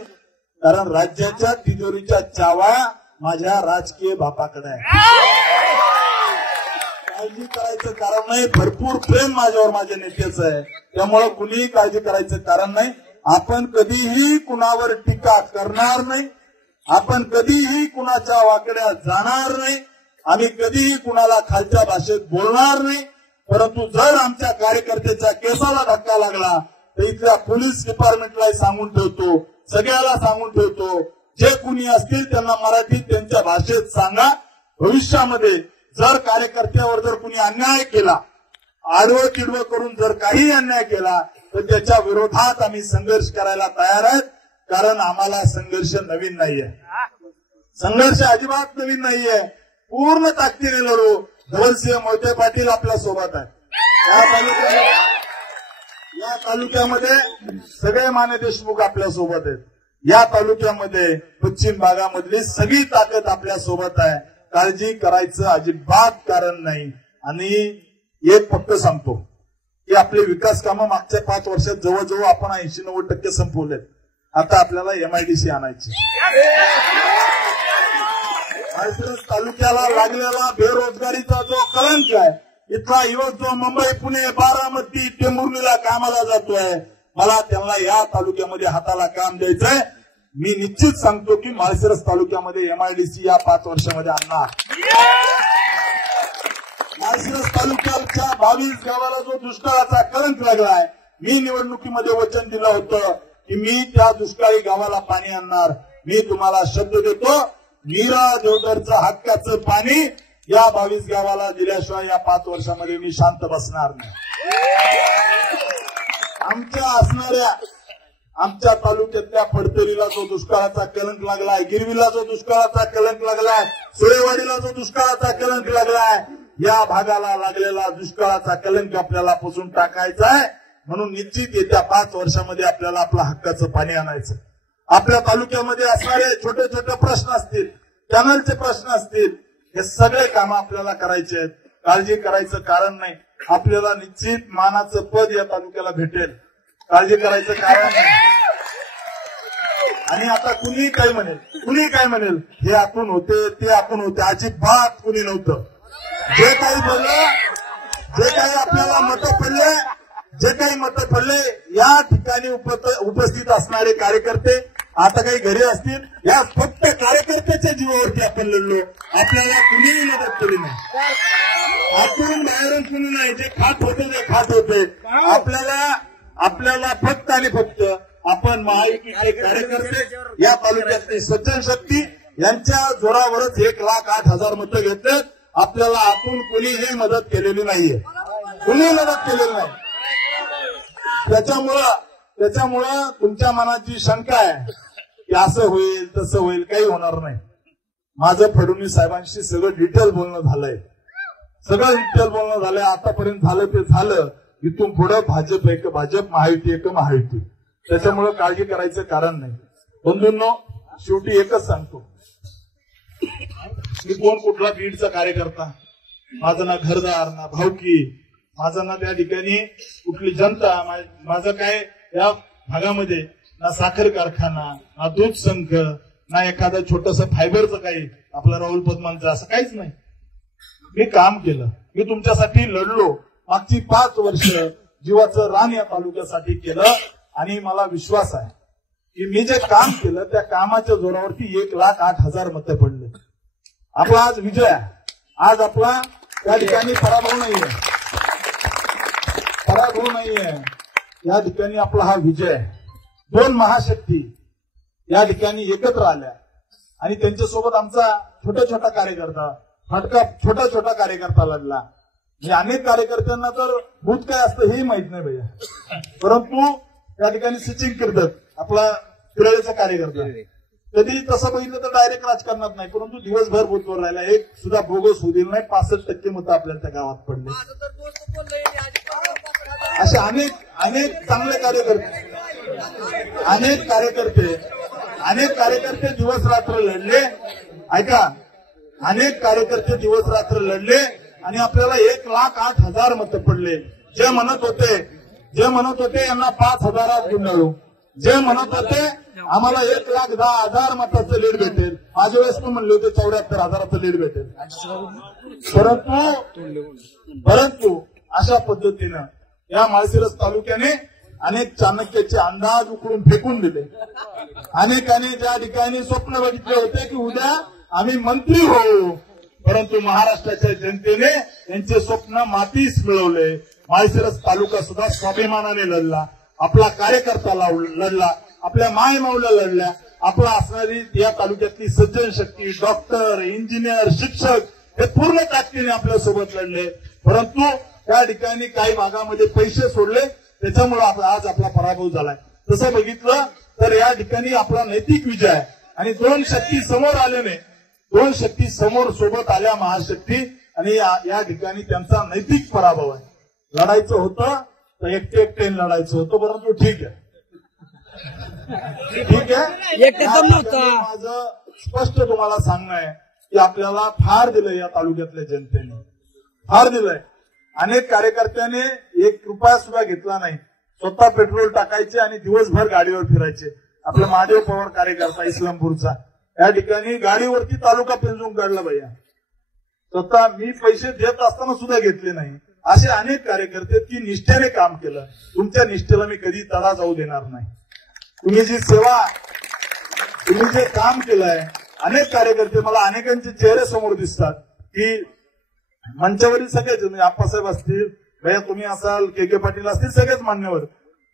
कारण राज्याच्या तिजोरीच्या चावा माझ्या राजकीय बापाकडे आहे. काळजी करायचं कारण नाही. भरपूर प्रेम माझ्यावर माझ्या नेत्याचं आहे, त्यामुळे कुणीही काळजी करायचं कारण नाही. आपण कधीही कुणावर टीका करणार नाही, आपण कधीही कुणाच्या वाकड्या जाणार नाही, आम्ही कधीही कुणाला खालच्या भाषेत बोलणार नाही. परंतु जर आमच्या कार्यकर्त्याच्या केसाला धक्का लागला तर इथल्या पोलीस डिपार्टमेंटला सांगून ठेवतो, सगळ्याला सांगून ठेवतो, जे कुणी असतील त्यांना मराठीत त्यांच्या भाषेत सांगा. भविष्यामध्ये जर कार्यकर्त्यावर जर कुणी अन्याय केला, आडवं तिडवं करून जर काही अन्याय केला तर त्याच्या विरोधात आम्ही संघर्ष करायला तयार आहेत. कारण आम्हाला संघर्ष नवीन नाहीये, संघर्ष अजिबात नवीन नाहीये. पूर्ण ताकदीने लढू. धवलसिंह मोहिते पाटील आपल्या सोबत आहेत. या तालुक्यामध्ये सगळे माने देशमुख आपल्या सोबत आहेत. या तालुक्यामध्ये पश्चिम भागामधली सगळी ताकद आपल्या सोबत आहे. काळजी करायचं अजिबात कारण नाही. आणि एक फक्त सांगतो की आपले विकास कामं मागच्या 5 वर्षात जवळजवळ आपण 80-90% संपवलेत. आता आपल्याला MIDC आणायची. माळशिरस तालुक्याला लागलेला बेरोजगारीचा जो कलंक आहे, इथला युवक जो मुंबई, पुणे, बारामती, टेंभुर्णीला कामाला जातोय, मला त्यांना या तालुक्यामध्ये हाताला काम द्यायचंय. मी निश्चित सांगतो की माळशिरस तालुक्यामध्ये MIDC या 5 वर्षामध्ये आणणार. माळशिरस तालुक्याच्या 22 गावाला जो दुष्काळाचा कलंक लागलाय, मी निवडणुकीमध्ये वचन दिलं होतं की मी त्या दुष्काळी गावाला पाणी आणणार. मी तुम्हाला शब्द देतो, नीरा देवधरचं हक्काचं पाणी या 22 गावाला दिल्याशिवाय या 5 वर्षामध्ये मी शांत बसणार नाही. आमच्या तालुक्यातल्या फडतरीला जो दुष्काळाचा कलंक लागलाय, गिरवीला जो दुष्काळाचा कलंक लागलाय, सुळेवाडीला जो दुष्काळाचा कलंक लागलाय, या भागाला लागलेला दुष्काळाचा कलंक आपल्याला पुसून टाकायचा आहे. म्हणून निश्चित येत्या 5 वर्षामध्ये आपल्याला आपलं हक्काचं पाणी आणायचं. आपल्या तालुक्यामध्ये असणारे छोटे छोटे प्रश्न असतील, कॅनलचे प्रश्न असतील, हे सगळे कामं आपल्याला करायचे आहेत. काळजी करायचं कारण नाही. आपल्याला निश्चित मानाचं पद या तालुक्याला भेटेल. काळजी करायचं कारण नाही. आणि आता कुणी काय म्हणेल, हे आपण होते, ते आपण होते, अजिबात कुणी नव्हतं. जे काही बोललं, जे काही आपल्याला मतं पडले, या ठिकाणी उपस्थित असणारे कार्यकर्ते आता काही घरी असतील, या फक्त कार्यकर्त्याच्या जीवावरती आपण लढलो. आपल्याला कुणीही मदत केली नाही. आतून बाहेरून कुणी नाही. जे खात होते आपल्याला फक्त आणि फक्त आपण महायुतीचे कार्यकर्ते, या तालुक्यातली सज्जन शक्ती यांच्या जोरावरच 1,08,000 मतं घेतलेत. आपल्याला आतून कुणीही मदत केलेली नाहीये, कुणीही मदत केलेली नाही. त्याच्यामुळं तुमच्या मनात जी शंका आहे की असं होईल तसं होईल, काही होणार नाही. माझं फडणवीस साहेबांशी सगळं डिटेल बोलणं झालंय. आतापर्यंत झालं ते झालं. इथून पुढे भाजप एक भाजप, महायुती एक महायुती. त्याच्यामुळं काळजी करायचं कारण नाही. बंधूंनो, शेवटी एकच सांगतो, मी कोण कुठला बीडचा कार्यकर्ता, माझं ना घरदार ना भावकी, माझं ना त्या ठिकाणी कुठली जनता, माझं काय या भागामध्ये ना साखर कारखाना, ना दूध संघ, ना एखादं छोटस फायबरचं काही आपलं राहुल पद्मांचं, असं काहीच नाही. मी काम केलं, मी तुमच्यासाठी लढलो. मागची 5 वर्ष जीवाचं रान या तालुक्यासाठी केलं. आणि मला विश्वास आहे की मी जे काम केलं त्या कामाच्या जोरावरती 1,08,000 मतं पडले. आपला आज विजय आहे. आज आपला त्या ठिकाणी पराभव नाहीये. या ठिकाणी आपला हा विजय आहे. 2 महाशक्ती या ठिकाणी एकत्र आल्या आणि त्यांच्यासोबत आमचा छोटा छोटा कार्यकर्ता लढला. म्हणजे अनेक कार्यकर्त्यांना तर भूत काय असतं हेही माहित नाही भैया, परंतु त्या ठिकाणी सचिन कीर्तक आपला फिरायचा कार्यकर्ता कधी तसं बघितलं तर डायरेक्ट राजकारणात नाही, परंतु दिवसभर बूथवर राहिला, एक सुद्धा बोगस होऊ दिलं नाही, 65% मतं आपल्याला त्या गावात पडले. असे अनेक चांगले कार्यकर्ते दिवस रात्र लढले. ऐका, अनेक कार्यकर्ते दिवस रात्र लढले आणि आपल्याला 1,08,000 मतं पडले. जे म्हणत होते यांना 5,000 गुंडाळू, जे म्हणत होते आम्हाला 1,10,000 मताचं लीड भेटेल, माझ्या वेळेस पण म्हणले होते 74,000चं लीड भेटेल. परंतु अशा पद्धतीनं या माळशिरस तालुक्याने अनेक चाणक्याचे अंदाज उकळून फेकून दिले. अनेकाने ज्या ठिकाणी स्वप्न बघितले होते की उद्या आम्ही मंत्री होऊ, परंतु महाराष्ट्राच्या जनतेने त्यांचे स्वप्न मातीस मिळवले. माळशिरस तालुका सुद्धा स्वाभिमानाने लढला, आपला कार्यकर्ता लढला, आपल्या मायमाऊला लढल्या, आपला असणारी या तालुक्यातली सज्जन शक्ती, डॉक्टर, इंजिनियर, शिक्षक हे पूर्ण ताकदीने आपल्यासोबत लढले. परंतु त्या ठिकाणी काही भागामध्ये पैसे सोडले, त्याच्यामुळे आज आपला पराभव झालाय. तसं बघितलं तर या ठिकाणी आपला नैतिक विजय आहे आणि 2 शक्ती समोर आल्याने, 2 शक्ती समोर सोबत आल्या महाशक्ती, आणि या ठिकाणी त्यांचा नैतिक पराभव आहे. लढायचं होतं तर एकटे लढायचं होतं, परंतु ठीक आहे. माझं स्पष्ट तुम्हाला सांगणं आहे की आपल्याला फार दिलंय, या तालुक्यातल्या जनतेने फार दिलंय. अनेक कार्यकर्त्याने 1 रुपया सुद्धा घेतला नाही, स्वतः पेट्रोल टाकायचे आणि दिवसभर गाडीवर फिरायचे. आपला महादेव पवार कार्यकर्ता इस्लामपूरचा या ठिकाणी गाडीवरती तालुका पिंजून काढला भैया, स्वतः मी पैसे देत असताना सुद्धा घेतले नाही. असे अनेक कार्यकर्ते की निष्ठेने काम केलं. तुमच्या निष्ठेला मी कधी तडा जाऊ देणार नाही. तुम्ही जी सेवा, तुम्ही जे काम केलंय, अनेक कार्यकर्ते, मला अनेकांचे चेहरे समोर दिसतात की मंचावरील सगळेच, म्हणजे आप्पासाहेब असतील, भैया तुम्ही असाल, के पाटील असतील, सगळेच मान्यवर,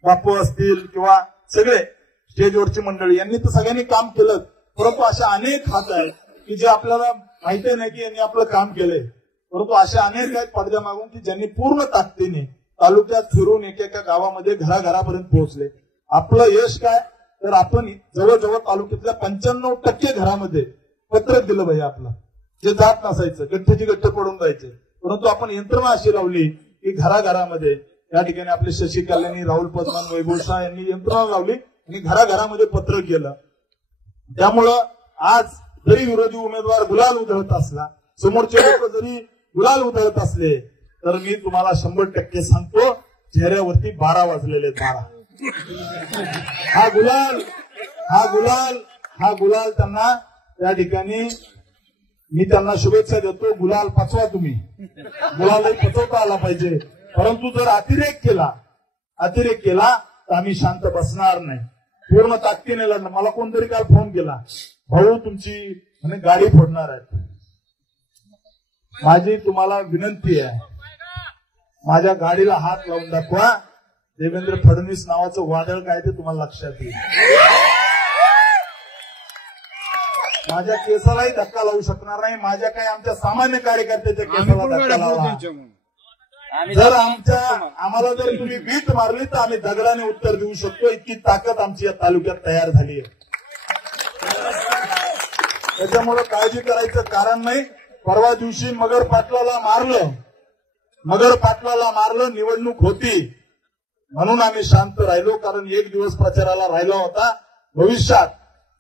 बापू असतील किंवा सगळे स्टेजवरची मंडळी, यांनी तर सगळ्यांनी काम केलं. परंतु अशा अनेक हात आहेत की जे आपल्याला माहिती नाही की यांनी आपलं काम केलंय, परंतु अशा अनेक आहेत पडद्या मागून की ज्यांनी पूर्ण ताकदीने तालुक्यात फिरून एकेका गावामध्ये घराघरापर्यंत पोहोचले. आपलं यश काय तर आपण जवळजवळ तालुक्यातल्या 95% घरामध्ये पत्रक दिलं भैया आपलं, जे जात नसायचं, गठ्ठेची गठ्ठे पडून जायचे, परंतु आपण यंत्रणा अशी लावली की घराघरामध्ये, या ठिकाणी आपले शशी कल्याणी, राहुल पदमान, वैभव शाह यांनी यंत्रणा लावली आणि घराघरामध्ये पत्रक गेलं. त्यामुळं आज जरी विरोधी उमेदवार गुलाल उधळत असला, समोरचे लोक जरी गुलाल उधळत असले, तर मी तुम्हाला 100% सांगतो, चेहऱ्यावरती 12 वाजलेले 12. हा गुलाल त्यांना त्या ठिकाणी मी त्यांना शुभेच्छा देतो. गुलाल पचवा तुम्ही, गुलालही पचवता आला पाहिजे. परंतु जर अतिरेक केला तर आम्ही शांत बसणार नाही, पूर्ण ताकदीने लढणार. मला कोणतरी काल फोन केला, भाऊ तुमची म्हणे गाडी फोडणार आहेत. माझी तुम्हाला विनंती आहे, माझ्या गाडीला हात लावून दाखवा, देवेंद्र फडणवीस नावाचं वादळ काय ते तुम्हाला लक्षात येईल. माझ्या केसालाही धक्का लावू शकणार नाही, माझ्या काही आमच्या सामान्य कार्यकर्त्याच्या केसाला धक्का लावला. जर आम्हाला जर तुम्ही बीट मारली तर आम्ही दगडाने उत्तर देऊ शकतो, इतकी ताकद आमची या तालुक्यात तयार झाली आहे. त्याच्यामुळे काळजी करायचं कारण नाही. परवा दिवशी मगर पाटलाला मारलं, निवडणूक होती म्हणून आम्ही शांत राहिलो, कारण 1 दिवस प्रचाराला राहिला होता. भविष्यात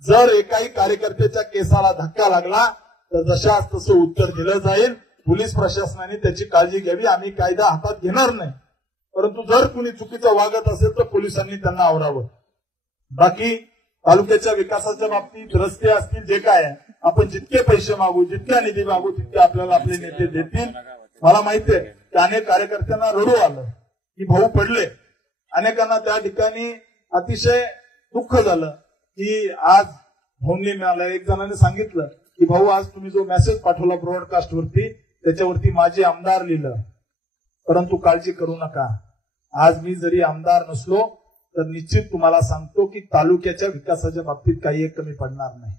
जर एकाही कार्यकर्त्याच्या केसाला धक्का लागला तर जशास तसं उत्तर दिलं जाईल. पोलीस प्रशासनाने त्याची काळजी घ्यावी. आम्ही कायदा हातात घेणार नाही, परंतु जर कुणी चुकीचं वागत असेल तर पोलिसांनी त्यांना आवरावं. बाकी तालुक्याच्या विकासाच्या बाबतीत रस्ते असतील, जे काय आहे, आपण जितके पैसे मागू, जितका निधी मागू, तितके आपल्याला आपले नेते देतील. मला माहिती आहे की अनेक कार्यकर्त्यांना रडू आलं की भाऊ पडले. अनेकांना त्या ठिकाणी अतिशय दुःख झालं की आज भाऊंनी मिळालं. एक जणांनी सांगितलं की भाऊ आज तुम्ही जो मेसेज पाठवला ब्रॉडकास्टवरती, त्याच्यावरती माझे आमदार लिहिलं, परंतु काळजी करू नका, आज मी जरी आमदार नसलो तर निश्चित तुम्हाला सांगतो की तालुक्याच्या विकासाच्या बाबतीत काही एक कमी पडणार नाही.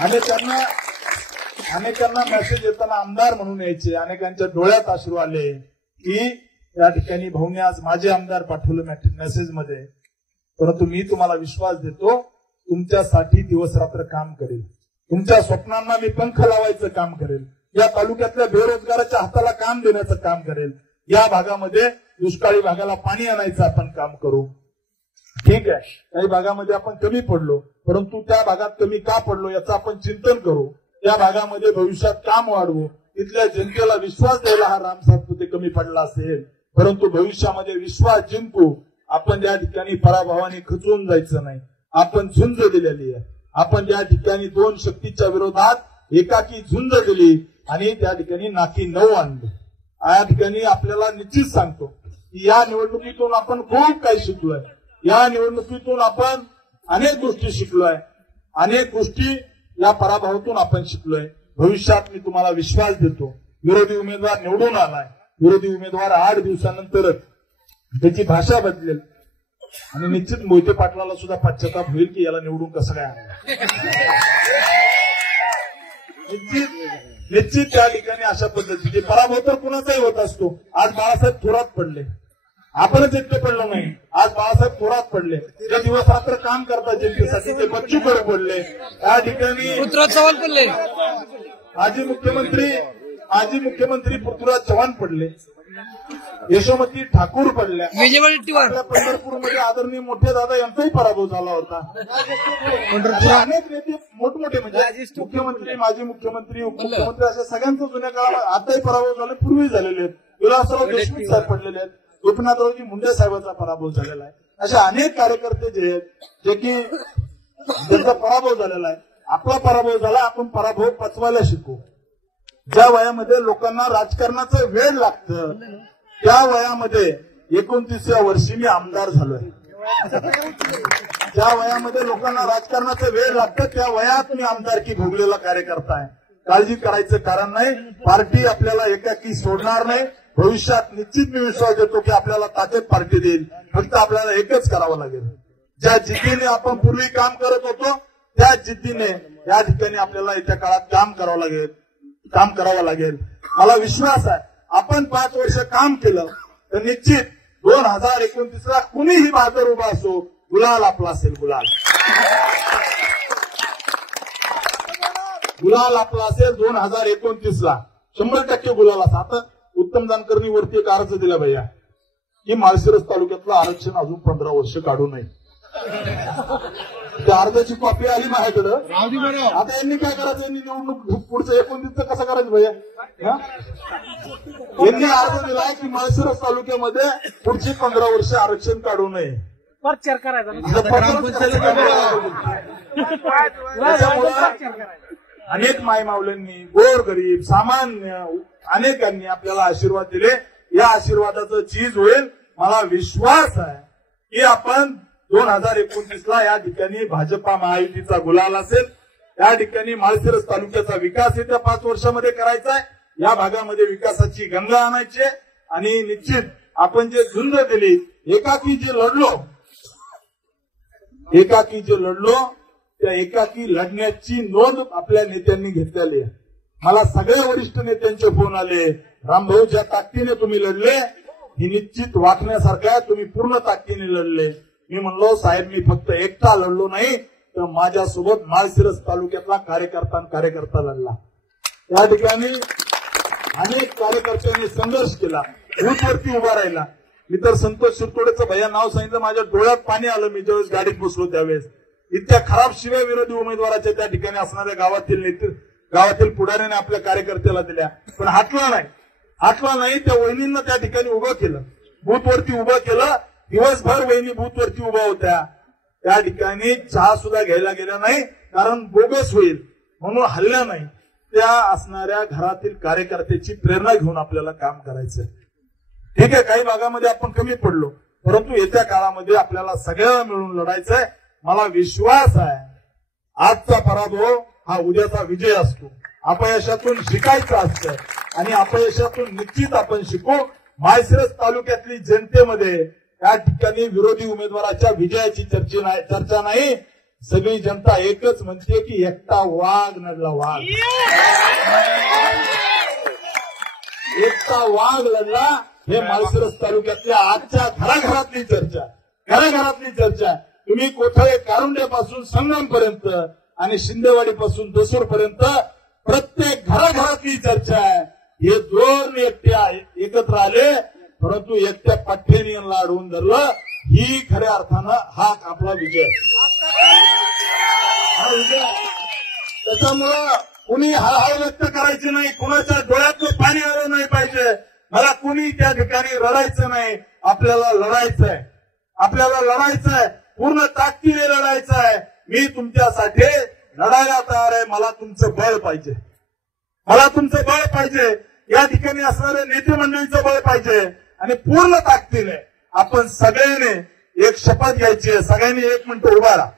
आणि अनेकांना मेसेज येताना आमदार म्हणून यायचे, अनेकांच्या डोळ्यात अश्रू आले की त्या ठिकाणी भाऊने आज माझे आमदार पाठवलं मेसेज मध्ये. परंतु मी तुम्हाला विश्वास देतो, तुमच्यासाठी दिवस रात्र काम करेल, तुमच्या स्वप्नांना मी पंख लावायचं काम करेल, या तालुक्यातल्या बेरोजगाराच्या हाताला काम देण्याचं काम करेल, या भागामध्ये दुष्काळी भागाला पाणी आणायचं आपण काम करू. ठीक आहे, काही भागामध्ये आपण कमी पडलो, परंतु त्या भागात कमी का पडलो याचं आपण चिंतन करू, त्या भागामध्ये भविष्यात काम वाढवू, तिथल्या जनतेला विश्वास द्यायला हा राम सातपुते कमी पडला असेल, परंतु भविष्यामध्ये विश्वास जिंकू. आपण ज्या ठिकाणी पराभवाने खचून जायचं नाही, आपण झुंज दिलेली आहे. आपण ज्या ठिकाणी 2 शक्तीच्या विरोधात एकाकी झुंज दिली आणि त्या ठिकाणी नाकी 9 आणली. या ठिकाणी आपल्याला निश्चित सांगतो की या निवडणुकीतून आपण खूप काही शिकलोय. या निवडणुकीतून आपण अनेक गोष्टी शिकलोय, अनेक गोष्टी या पराभवातून आपण शिकलोय. भविष्यात मी तुम्हाला विश्वास देतो, विरोधी उमेदवार निवडून आलाय, विरोधी उमेदवार 8 दिवसानंतरच त्याची भाषा बदलेल आणि निश्चित मोहिते पाटलाला सुद्धा पश्चाताप होईल की याला निवडून कसं काय आणलं. निश्चित त्या ठिकाणी अशा पद्धतीचे पराभव तर कुणाचाही होत असतो. आज बाळासाहेब थोरात पडले, आपणच एकटे पडलो नाही, आज बाळासाहेब थोरात पडले, ते दिवस रात्र काम करतात जनतेसाठी, ते बच्चू कडू पडले, त्या ठिकाणी चव्हाण पडले, माजी मुख्यमंत्री पृथ्वीराज चव्हाण पडले, यशोमती ठाकूर पडल्या, आपल्या पंढरपूरमध्ये आदरणीय मोठे दादा यांचाही पराभव झाला होता. अनेक नेते मोठमोठे म्हणजे मुख्यमंत्री, माजी मुख्यमंत्री, उपमुख्यमंत्री अशा सगळ्यांचा जुन्या काळात आताही पराभव झाले, पूर्वी झालेले आहेत. विलासराव देशमुख साहेब पडलेले आहेत, गोपीनाथरावजी मुंडे साहेबांचा पराभव झालेला आहे. अशा अनेक कार्यकर्ते जे आहेत जे की ज्यांचा पराभव झालेला आहे. आपला पराभव झाला, आपण पराभव पचवायला शिकू. ज्या वयामध्ये लोकांना राजकारणाचं वेळ लागतं त्या वयामध्ये 29व्या वर्षी मी आमदार झालोय. ज्या वयामध्ये लोकांना राजकारणाचं वेळ लागतं त्या वयात मी आमदारकी भोगलेला कार्यकर्ता आहे. काळजी करायचं कारण नाही, पार्टी आपल्याला एकाकी सोडणार नाही. भविष्यात निश्चित मी विश्वास देतो की आपल्याला ताकद पार्टी देईल. फक्त आपल्याला एकच करावं लागेल, ज्या जिद्दीने आपण पूर्वी काम करत होतो त्या जिद्दीने या ठिकाणी आपल्याला येत्या काळात काम करावं लागेल. मला विश्वास आहे आपण 5 वर्ष काम केलं तर निश्चित 2029ला कुणीही बहादर उभा असो, गुलाल आपला असेल. गुलाल आपला असेल 2029ला 100% गुलाल असा. आता उत्तम जानकरनी वरती एक अर्ज दिला भैया की माळशिरस तालुक्यातलं आरक्षण अजून 15 वर्ष काढू नये. त्या अर्जाची कॉपी आली माझ्याकडं. आता यांनी काय करायचं, यांनी निवडणूक पुढचं 29चं कसं करायचं भैया? यांनी अर्ज दिलाय की माळशिरस तालुक्यामध्ये पुढची 15 वर्ष आरक्षण काढू नये. अनेक मायमावल्यांनी, गोरगरीब, सामान्य अनेकांनी आपल्याला आशीर्वाद दिले. या आशीर्वादाचं चीज होईल. मला विश्वास आहे की आपण 2029ला या ठिकाणी भाजपा महायुतीचा गुलाल असेल. या ठिकाणी माळशिरस तालुक्याचा विकास येत्या 5 वर्षामध्ये करायचा आहे. या भागामध्ये विकासाची गंगा आणायची आणि निश्चित आपण जे झुंज दिली, एकाकी जे लढलो त्या एकाकी लढण्याची नोंद आपल्या नेत्यांनी घेतलेली आहे. मला सगळ्या वरिष्ठ नेत्यांचे फोन आले, रामभाऊ ज्या ताकदीने तुम्ही लढले ही निश्चित वाटण्यासारखं आहे, तुम्ही पूर्ण ताकदीने लढले. मी म्हणलो साहेब मी फक्त एकटा लढलो नाही तर माझ्यासोबत माळशिरस तालुक्यातला कार्यकर्ता लढला. या ठिकाणी अनेक कार्यकर्त्यांनी संघर्ष केला, बूथवरती उभा राहिला. मी तर संतोष शिरतोडेचं भैया नाव सांगितलं, माझ्या डोळ्यात पाणी आलं. मी ज्यावेळेस गाडीत बसलो त्यावेळेस इतक्या खराब शिव्या विरोधी उमेदवाराच्या त्या ठिकाणी असणाऱ्या गावातील पुढाऱ्याने आपल्या कार्यकर्त्याला दिल्या, पण हटला नाही. त्या वहिनींना त्या ठिकाणी उभं केलं, बूथवरती उभं केलं. दिवसभर वहिनी बूथवरती उभा होत्या. त्या ठिकाणी चहा सुद्धा घ्यायला गेल्या नाही, कारण बोगस होईल म्हणून हल्ल्या नाही. त्या असणाऱ्या घरातील कार्यकर्त्याची प्रेरणा घेऊन आपल्याला काम करायचंय. ठीक आहे, काही भागामध्ये आपण कमी पडलो, परंतु येत्या काळामध्ये आपल्याला सगळं मिळून लढायचंय. मला विश्वास आहे आजचा पराभव हा उद्याचा विजय असतो. अपयशातून शिकायचं असतं आणि अपयशातून निश्चित आपण शिकू. माळशिरस तालुक्यातली जनतेमध्ये या ठिकाणी विरोधी उमेदवाराच्या विजयाची चर्चा नाही. सगळी जनता एकच म्हणते की एकटा वाघ नडला वाघ. एकटा वाघ लढला, हे माळशिरस तालुक्यातल्या आजच्या घराघरातली चर्चा. तुम्ही कोथळे कारुंड्यापासून संगमपर्यंत आणि शिंदेवाडीपासून दसूरपर्यंत प्रत्येक घराघरातली चर्चा आहे. हे दोन एकत्र आले, परंतु एकट्या पठ्ठेने यांना अडवून धरलं. ही खऱ्या अर्थानं हा आपला विजय. त्याच्यामुळं कुणी हळहळ व्यक्त करायची नाही, कुणाच्या डोळ्यातलं पाणी आलं नाही पाहिजे. मला कुणी त्या ठिकाणी रडायचं नाही. आपल्याला लढायचंय, पूर्ण ताकदीने लढायचंय. मी तुमच्यासाठी लढायला तयार आहे. मला तुमचं बळ पाहिजे. या ठिकाणी असणाऱ्या नेते मंडळीचं बळ पाहिजे आणि पूर्ण ताकदीने आपण सगळ्यांनी एक शपथ घ्यायची आहे. सगळ्यांनी 1 मिनिट उभा राहा.